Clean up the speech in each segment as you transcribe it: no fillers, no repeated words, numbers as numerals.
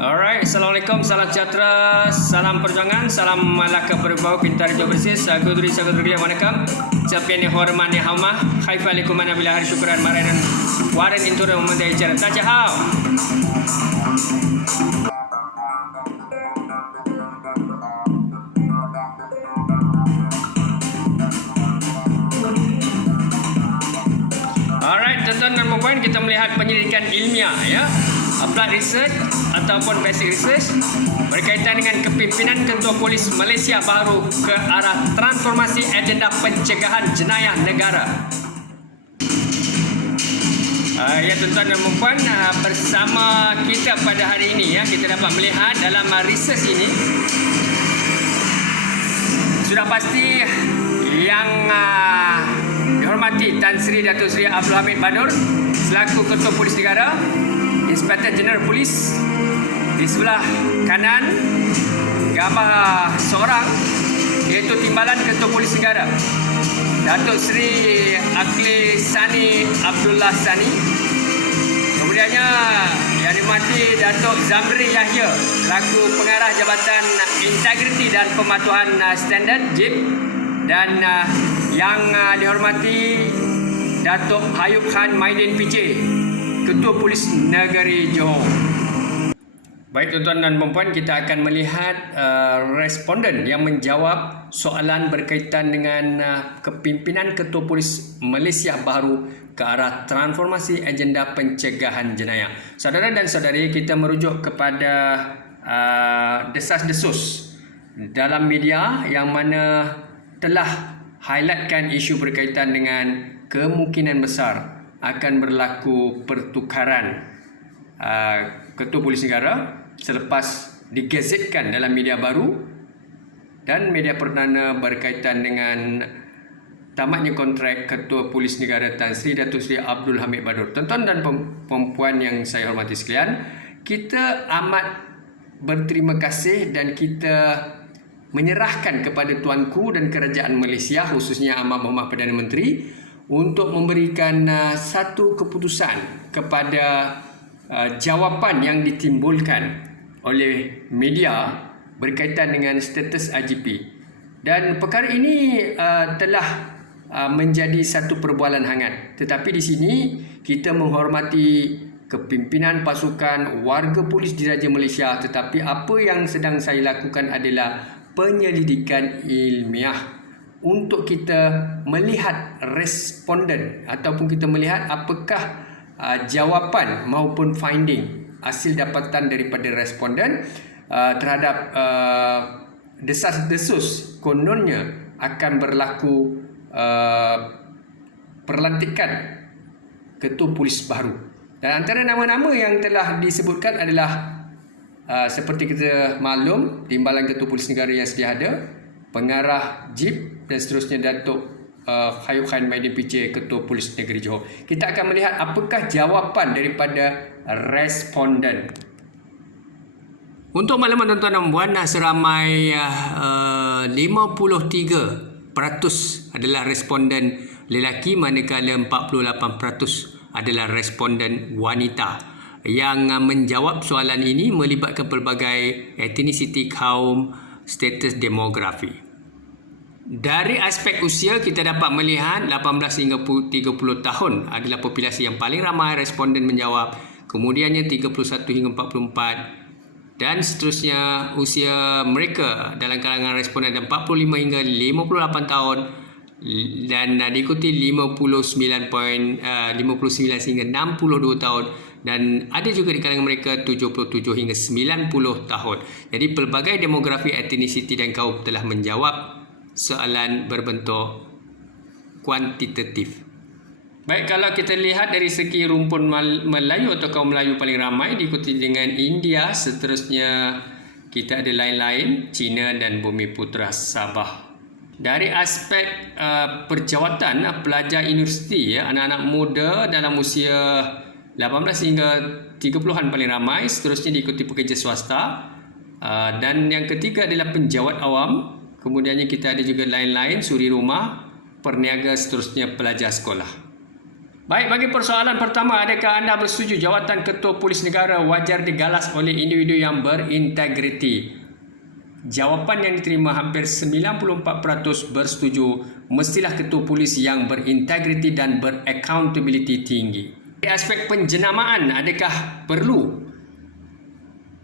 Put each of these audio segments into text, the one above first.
Alright, Assalamualaikum, salam sejahtera, salam perjuangan, salam malaka berbau pintar hijau bersih, saudari-saudari yang manakam, siapa yang hormat yang hamah, khaifa alaikum mana bila hari syukuran marai dan waran intura memandai cara tajahau. Alright, tuan-tuan dan puan, kita melihat penyelidikan ilmiah ya. Applied research ataupun basic research berkaitan dengan kepimpinan Ketua Polis Malaysia baru ke arah transformasi agenda pencegahan jenayah negara. Ya tuan-tuan dan puan, bersama kita pada hari ini ya, kita dapat melihat dalam research ini sudah pasti yang dihormati Tan Sri Datuk Seri Abdul Hamid Badur selaku Ketua Polis Negara, Inspektor Jeneral Polis. Di sebelah kanan gambar seorang, iaitu Timbalan Ketua Polis Negara Datuk Seri Akli Sani Abdullah Sani. Kemudiannya yang dihormati Datuk Zamri Yahya selaku Pengarah Jabatan Integriti dan Pematuhan Standard JIP, dan yang dihormati Datuk Hayub Khan Maidin PJ, Ketua Polis Negeri Johor. Baik tuan-tuan dan puan, kita akan melihat responden yang menjawab soalan berkaitan dengan kepimpinan Ketua Polis Malaysia baru ke arah transformasi agenda pencegahan jenayah. Saudara dan saudari, kita merujuk kepada desas-desus dalam media yang mana telah highlightkan isu berkaitan dengan kemungkinan besar akan berlaku pertukaran Ketua Polis Negara selepas digazetkan dalam media baru dan media perdana berkaitan dengan tamatnya kontrak Ketua Polis Negara Tan Sri Datuk Seri Abdul Hamid Badur. Tuan-tuan dan puan yang saya hormati sekalian, kita amat berterima kasih dan kita menyerahkan kepada Tuanku dan Kerajaan Malaysia, khususnya Amat Berhormat Perdana Menteri, untuk memberikan satu keputusan kepada jawapan yang ditimbulkan oleh media berkaitan dengan status IGP. Dan perkara ini telah menjadi satu perbualan hangat. Tetapi di sini kita menghormati kepimpinan pasukan warga polis diraja Malaysia, tetapi apa yang sedang saya lakukan adalah penyelidikan ilmiah untuk kita melihat responden ataupun kita melihat apakah jawapan maupun finding hasil dapatan daripada responden terhadap desas-desus kononnya akan berlaku perlantikan Ketua Polis baru. Dan antara nama-nama yang telah disebutkan adalah seperti kita maklum, Timbalan Ketua Polis Negara yang sedia ada, Pengarah JIP dan seterusnya Datuk Hayub Khan Maidin PJ, Ketua Polis Negeri Johor. Kita akan melihat apakah jawapan daripada responden. Untuk makluman tuan-tuan dan puan, seramai 53% adalah responden lelaki, manakala 48% adalah responden wanita. Yang menjawab soalan ini melibatkan pelbagai etnisiti kaum, status demografi. Dari aspek usia, kita dapat melihat 18 hingga 30 tahun adalah populasi yang paling ramai responden menjawab. Kemudiannya 31 hingga 44 dan seterusnya usia mereka dalam kalangan responden 45 hingga 58 tahun dan diikuti 59 hingga 62 tahun, dan ada juga di kalangan mereka 77 hingga 90 tahun. Jadi pelbagai demografi, etnisiti dan kaum telah menjawab soalan berbentuk kuantitatif. Baik, kalau kita lihat dari segi rumpun Melayu atau kaum Melayu paling ramai, diikuti dengan India, seterusnya kita ada lain-lain, Cina dan Bumiputera Sabah. Dari aspek perjawatan pelajar universiti ya, anak-anak muda dalam usia 18 hingga 30-an paling ramai, seterusnya diikuti pekerja swasta, dan yang ketiga adalah penjawat awam. Kemudiannya kita ada juga lain-lain, suri rumah, perniaga, seterusnya pelajar sekolah. Baik, bagi persoalan pertama, adakah anda bersetuju jawatan Ketua Polis Negara wajar digalas oleh individu yang berintegriti? Jawapan yang diterima hampir 94% bersetuju, mestilah Ketua Polis yang berintegriti dan beraccountability tinggi. Di aspek penjenamaan, adakah perlu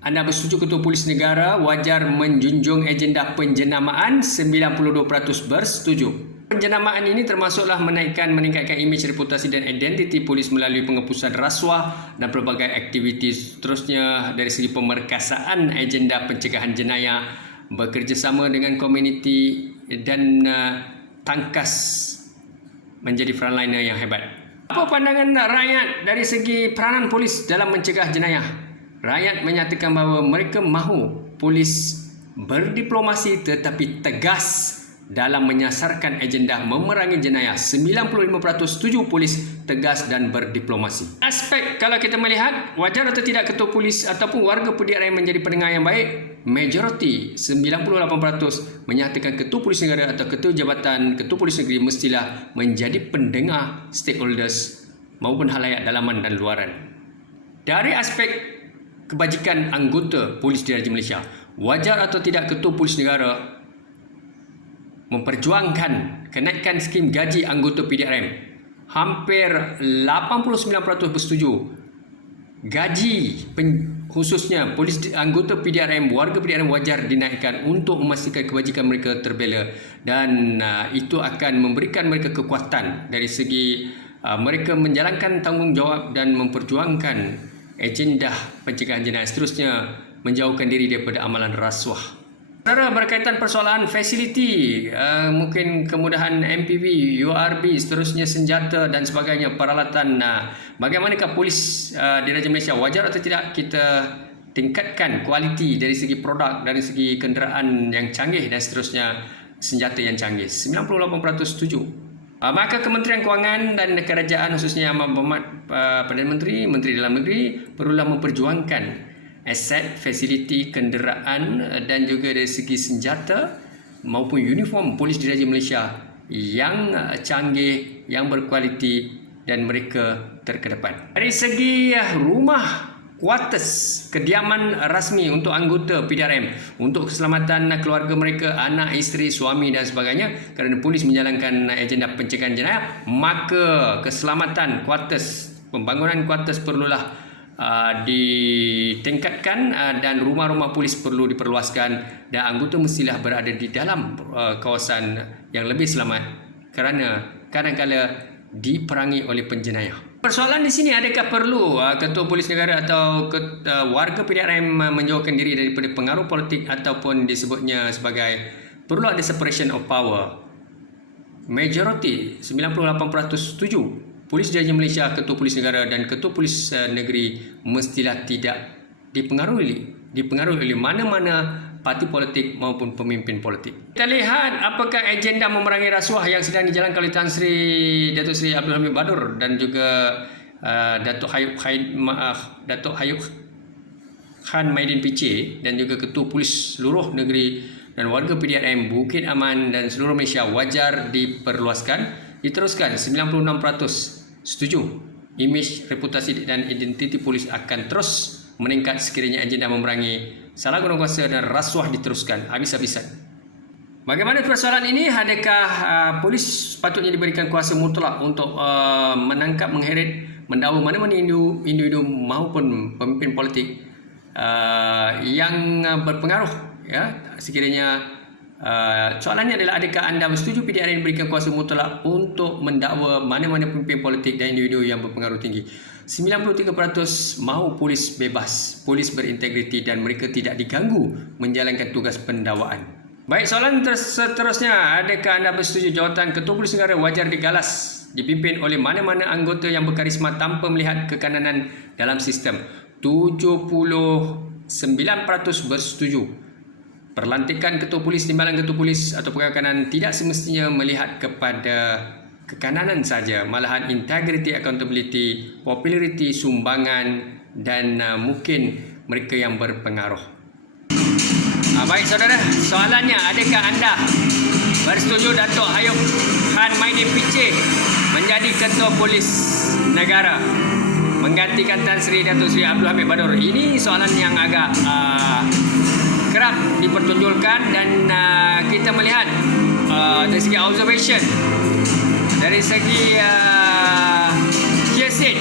anda bersetuju Ketua Polis Negara wajar menjunjung agenda penjenamaan? 92% bersetuju. Penjenamaan ini termasuklah meningkatkan imej, reputasi dan identiti polis melalui penghapusan rasuah dan pelbagai aktiviti seterusnya. Dari segi pemerkasaan agenda pencegahan jenayah, bekerjasama dengan komuniti dan tangkas menjadi frontliner yang hebat. Apa pandangan rakyat dari segi peranan polis dalam mencegah jenayah? Rakyat menyatakan bahawa mereka mahu polis berdiplomasi tetapi tegas dalam menyasarkan agenda memerangi jenayah. 95% setuju polis tegas dan berdiplomasi. Aspek kalau kita melihat wajar atau tidak Ketua Polis ataupun warga PDRM menjadi pendengar yang baik, majoriti 98% menyatakan Ketua Polis Negara atau Ketua Jabatan Ketua Polis Negeri mestilah menjadi pendengar stakeholders maupun halayak dalaman dan luaran. Dari aspek kebajikan anggota Polis Diraja Malaysia, wajar atau tidak Ketua Polis Negara memperjuangkan kenaikan skim gaji anggota PDRM? Hampir 89% bersetuju gaji khususnya polis anggota PDRM, warga PDRM wajar dinaikkan untuk memastikan kebajikan mereka terbela, dan itu akan memberikan mereka kekuatan dari segi mereka menjalankan tanggungjawab dan memperjuangkan agenda pencegahan jenayah, seterusnya menjauhkan diri daripada amalan rasuah. Saudara, berkaitan persoalan fasiliti, mungkin kemudahan MPV, URB, seterusnya senjata dan sebagainya, peralatan, bagaimanakah polis Diraja Malaysia wajar atau tidak kita tingkatkan kualiti dari segi produk, dari segi kenderaan yang canggih dan seterusnya senjata yang canggih? 98% setuju. Maka Kementerian Kewangan dan Kerajaan, khususnya Amat Berhormat Perdana Menteri, Menteri Dalam Negeri, perlulah memperjuangkan aset, fasiliti, kenderaan dan juga dari segi senjata maupun uniform polis Diraja Malaysia yang canggih, yang berkualiti dan mereka terkedepan. Dari segi rumah, quarters, kediaman rasmi untuk anggota PDRM, untuk keselamatan keluarga mereka, anak, isteri, suami dan sebagainya, kerana polis menjalankan agenda pencegahan jenayah, maka keselamatan quarters, pembangunan quarters perlulah ditingkatkan dan rumah-rumah polis perlu diperluaskan dan anggota mestilah berada di dalam kawasan yang lebih selamat kerana kadang-kala diperangi oleh penjenayah. Persoalan di sini, adakah perlu Ketua Polis Negara atau warga PDRM menjauhkan diri daripada pengaruh politik ataupun disebutnya sebagai perlu ada separation of power? Majoriti 98% setuju Polis Diraja Malaysia, Ketua Polis Negara dan Ketua Polis Negeri mestilah tidak dipengaruhi oleh mana-mana parti politik maupun pemimpin politik. Kita lihat apakah agenda memerangi rasuah yang sedang dijalankan oleh Datuk Seri Abdul Hamid Badur dan juga Datuk Hayuk Khan Maidin PC dan juga Ketua Polis seluruh negeri dan warga PDRM Bukit Aman dan seluruh Malaysia wajar diperluaskan, diteruskan. 96% setuju. Imej, reputasi dan identiti polis akan terus meningkat sekiranya agenda memerangi salah guna kuasa dan rasuah diteruskan habis-habisan. Bagaimana persoalan ini? Adakah polis patutnya diberikan kuasa mutlak untuk menangkap, mengheret, mendakwa mana-mana individu maupun pemimpin politik yang berpengaruh, ya, sekiranya soalannya adalah adakah anda bersetuju PDRM diberikan kuasa mutlak untuk mendakwa mana-mana pemimpin politik dan individu yang berpengaruh tinggi? 93% mahu polis bebas, polis berintegriti dan mereka tidak diganggu menjalankan tugas pendakwaan. Baik, soalan seterusnya, adakah anda bersetuju jawatan Ketua Polis Negara wajar digalas dipimpin oleh mana-mana anggota yang berkarisma tanpa melihat kekanan dalam sistem? 79% bersetuju. Perlantikan Ketua Polis, timbalan Ketua Polis atau pegawai kanan tidak semestinya melihat kepada kekananan saja, malahan integrity, accountability, popularity, sumbangan dan mungkin mereka yang berpengaruh. Baik saudara, soalannya, adakah anda bersetuju Datuk Hayuk Khan Maidin Piche menjadi Ketua Polis Negara menggantikan Tan Sri Datuk Seri Abdul Hamid Badur. Ini soalan yang agak kerap dipertunjulkan dan kita melihat dari segi observation, dari segi hearsay,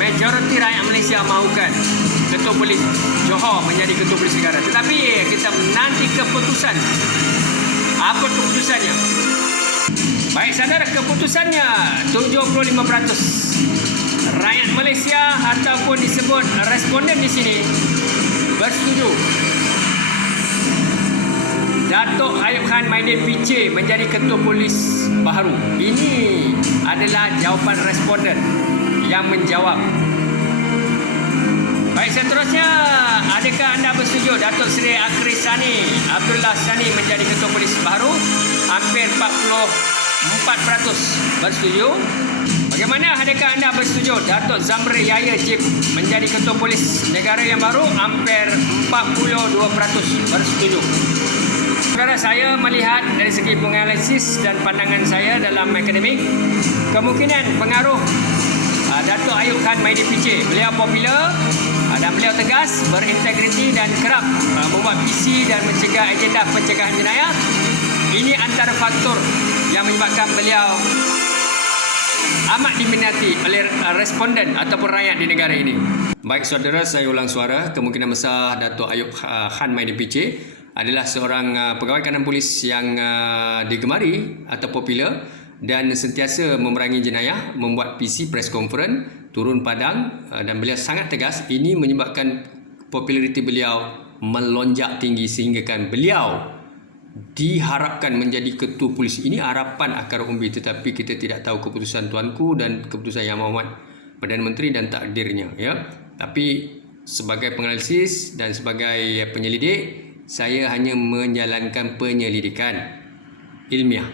majoriti rakyat Malaysia mahukan Ketua Polis Johor menjadi Ketua Polis Negara. Tetapi kita menanti keputusan. Apa keputusannya? Baik sadar keputusannya 75% rakyat Malaysia ataupun disebut responden di sini bersetuju Datuk Ayub Khan Maidin Piche menjadi Ketua Polis baharu. Ini adalah jawapan responden yang menjawab. Baik, seterusnya, adakah anda bersetuju Datuk Seri Akris Sani Abdullah Sani menjadi Ketua Polis baharu? Hampir 44% bersetuju. Bagaimana, adakah anda bersetuju Datuk Zamri Yahya Jib menjadi Ketua Polis Negara yang baru? Hampir 42% bersetuju. Saudara, saya melihat dari segi penganalisis dan pandangan saya dalam akademik, kemungkinan pengaruh Datuk Ayub Khan Maidin Piche, beliau popular dan beliau tegas, berintegriti dan kerap membuat visi dan mencegah agenda pencegahan jenayah. Ini antara faktor yang menyebabkan beliau amat diminati oleh responden ataupun rakyat di negara ini. Baik saudara, saya ulang suara. Kemungkinan besar Datuk Ayub Khan Maidin Piche adalah seorang pegawai kanan polis yang digemari atau popular dan sentiasa memerangi jenayah, membuat PC press conference, turun padang dan beliau sangat tegas. Ini menyebabkan populariti beliau melonjak tinggi sehinggakan beliau diharapkan menjadi Ketua Polis. Ini harapan akar umbi, tetapi kita tidak tahu keputusan Tuanku dan keputusan Yang Amat Perdana Menteri dan takdirnya, ya. Tapi sebagai penganalisis dan sebagai penyelidik, saya hanya menjalankan penyelidikan ilmiah.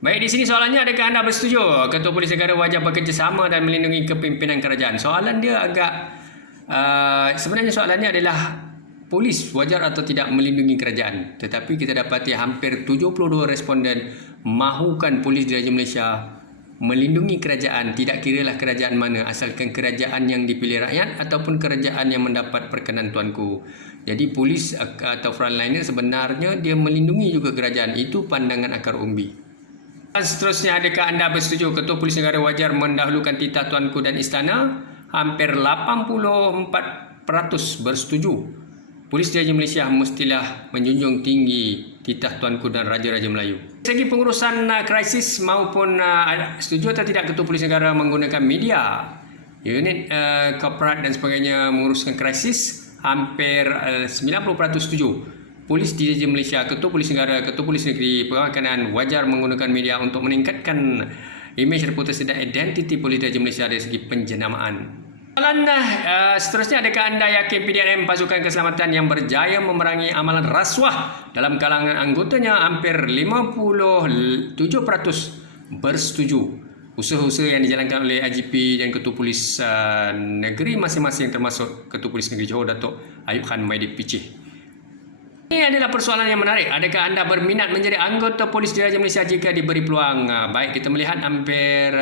Baik, di sini soalannya, adakah anda bersetuju Ketua Polis Negara wajib bekerjasama dan melindungi kepimpinan kerajaan? Soalan dia agak sebenarnya soalannya adalah polis wajar atau tidak melindungi kerajaan. Tetapi kita dapati hampir 72 responden mahukan polis diraja Malaysia melindungi kerajaan, tidak kiralah kerajaan mana, asalkan kerajaan yang dipilih rakyat ataupun kerajaan yang mendapat perkenan Tuanku. Jadi polis atau frontliner sebenarnya dia melindungi juga kerajaan. Itu pandangan akar umbi. Dan seterusnya, adakah anda bersetuju Ketua Polis Negara wajar mendahulukan titah Tuanku dan Istana? Hampir 84% bersetuju. Polis Diraja Malaysia mestilah menjunjung tinggi titah Tuanku dan Raja-Raja Melayu. Segi pengurusan krisis maupun setuju atau tidak Ketua Polis Negara menggunakan media, unit korporat dan sebagainya menguruskan krisis? Hampir 90% setuju. Polis Diraja Malaysia, Ketua Polis Negara, Ketua Polis Negeri, Pegawai Kanan wajar menggunakan media untuk meningkatkan imej, reputasi dan identiti Polis Diraja Malaysia dari segi penjenamaan. Soalan seterusnya, adakah anda yakin PDRM Pasukan Keselamatan yang berjaya memerangi amalan rasuah dalam kalangan anggotanya? Hampir 57% bersetuju. Usaha-usaha yang dijalankan oleh IGP dan Ketua Polis Negeri masing-masing termasuk Ketua Polis Negeri Johor Datuk Ayub Khan Maidin Piche. Ini adalah persoalan yang menarik. Adakah anda berminat menjadi anggota Polis Diraja Malaysia jika diberi peluang? Baik, kita melihat hampir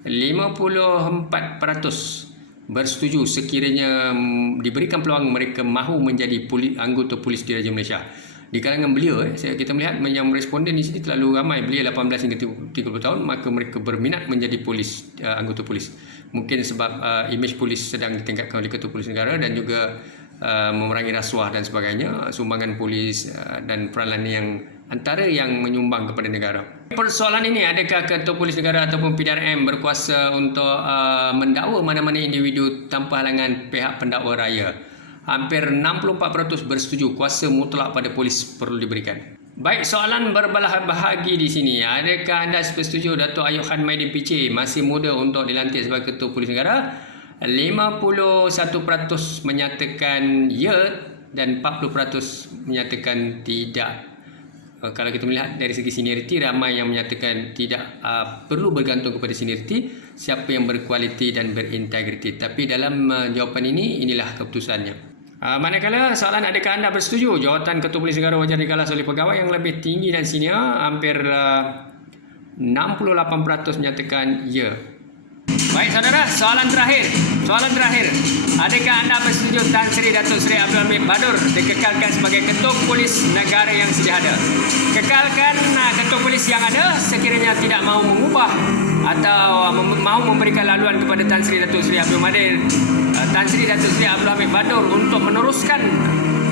54% bersetuju sekiranya diberikan peluang mereka mahu menjadi anggota Polis Diraja Malaysia. Di kalangan beliau, kita melihat yang responden di sini terlalu ramai. Beliau 18 hingga 30 tahun, maka mereka berminat menjadi polis, anggota polis. Mungkin sebab imej polis sedang ditingkatkan oleh Ketua Polis Negara dan juga memerangi rasuah dan sebagainya. Sumbangan polis dan peranan yang antara yang menyumbang kepada negara. Persoalan ini, adakah Ketua Polis Negara ataupun PDRM berkuasa untuk mendakwa mana-mana individu tanpa halangan pihak pendakwa raya? Hampir 64% bersetuju kuasa mutlak pada polis perlu diberikan. Baik, soalan berbelah bahagi di sini. Adakah anda bersetuju Datuk Ayub Khan Maidin Piche masih muda untuk dilantik sebagai Ketua Polis Negara? 51% menyatakan ya dan 40% menyatakan tidak. Kalau kita melihat dari segi senioriti, ramai yang menyatakan tidak perlu bergantung kepada senioriti, siapa yang berkualiti dan berintegriti. Tapi dalam jawapan ini, inilah keputusannya. Manakala soalan, adakah anda bersetuju jawatan Ketua Polis Negara wajar dikalas oleh pegawai yang lebih tinggi dan senior? Hampir 68% menyatakan ya. Baik saudara, soalan terakhir. Adakah anda bersetuju Tan Sri Datuk Seri Abdul Hamid Badur dikekalkan sebagai Ketua Polis Negara yang sedia ada? Kekalkan Ketua Polis yang ada sekiranya tidak mahu mengubah atau mahu memberikan laluan kepada Tan Sri Datuk Seri Abdul Hamid Badur untuk meneruskan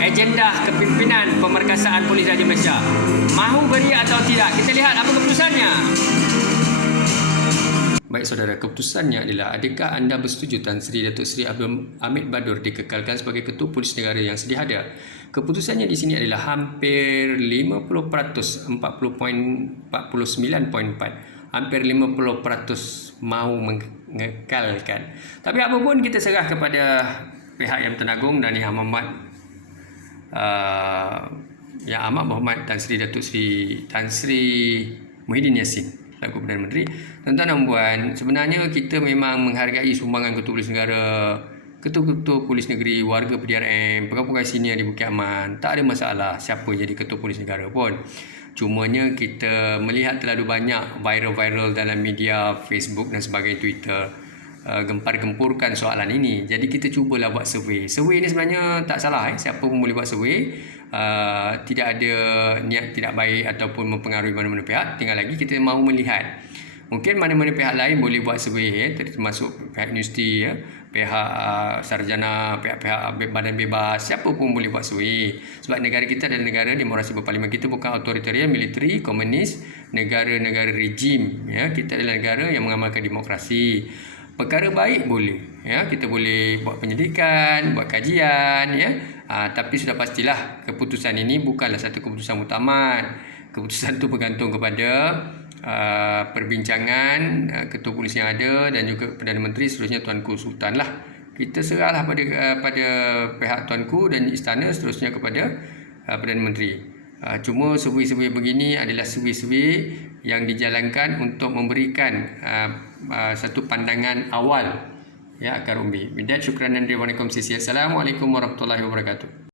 agenda kepimpinan pemerkasaan Polis Raja Malaysia. Mahu beri atau tidak? Kita lihat apa keputusannya. Baik saudara, keputusannya adalah adakah anda bersetuju Tan Sri Datuk Seri Abdul Hamid Badur dikekalkan sebagai Ketua Polis Negara yang sedia ada? Keputusannya di sini adalah hampir 50%, 49.4. Hampir 50% mahu mengekalkan. Tapi apapun kita serah kepada pihak yang bertanggung dan Yang Amat Berhormat Tan Sri Datuk Seri Tan Sri Muhyiddin Yassin selaku Perdana Menteri. Tuan-tuan dan puan, sebenarnya kita memang menghargai sumbangan Ketua Polis Negara, Ketua-Ketua Polis Negeri, warga PDRM, pegawai senior di Bukit Aman. Tak ada masalah siapa jadi Ketua Polis Negara pun. Cumanya kita melihat terlalu banyak viral dalam media Facebook dan sebagainya, Twitter, gempar-gempurkan soalan ini. Jadi kita cubalah buat survey. Survey ni sebenarnya tak salah, siapa pun boleh buat survey. Tidak ada niat tidak baik ataupun mempengaruhi mana-mana pihak. Tinggal lagi kita mahu melihat. Mungkin mana-mana pihak lain boleh buat survey, termasuk pihak universiti, pihak sarjana, pihak badan bebas, siapa pun boleh buat survey. Sebab negara kita adalah negara demokrasi berparlimen. Kita bukan authoritarian, military, komunis, negara-negara rejim. Kita adalah negara yang mengamalkan demokrasi. Perkara baik boleh, kita boleh buat penyelidikan, buat kajian, tapi sudah pastilah keputusan ini bukanlah satu keputusan muktamad. Keputusan itu bergantung kepada perbincangan Ketua Polis yang ada dan juga Perdana Menteri, seterusnya Tuanku Sultan lah. Kita serahlah pada pihak Tuanku dan istana, seterusnya kepada Perdana Menteri. Cuma survey-survey begini adalah survey-survey yang dijalankan untuk memberikan satu pandangan awal akar umbi. Bidat syukran dan Assalamualaikum warahmatullahi wabarakatuh.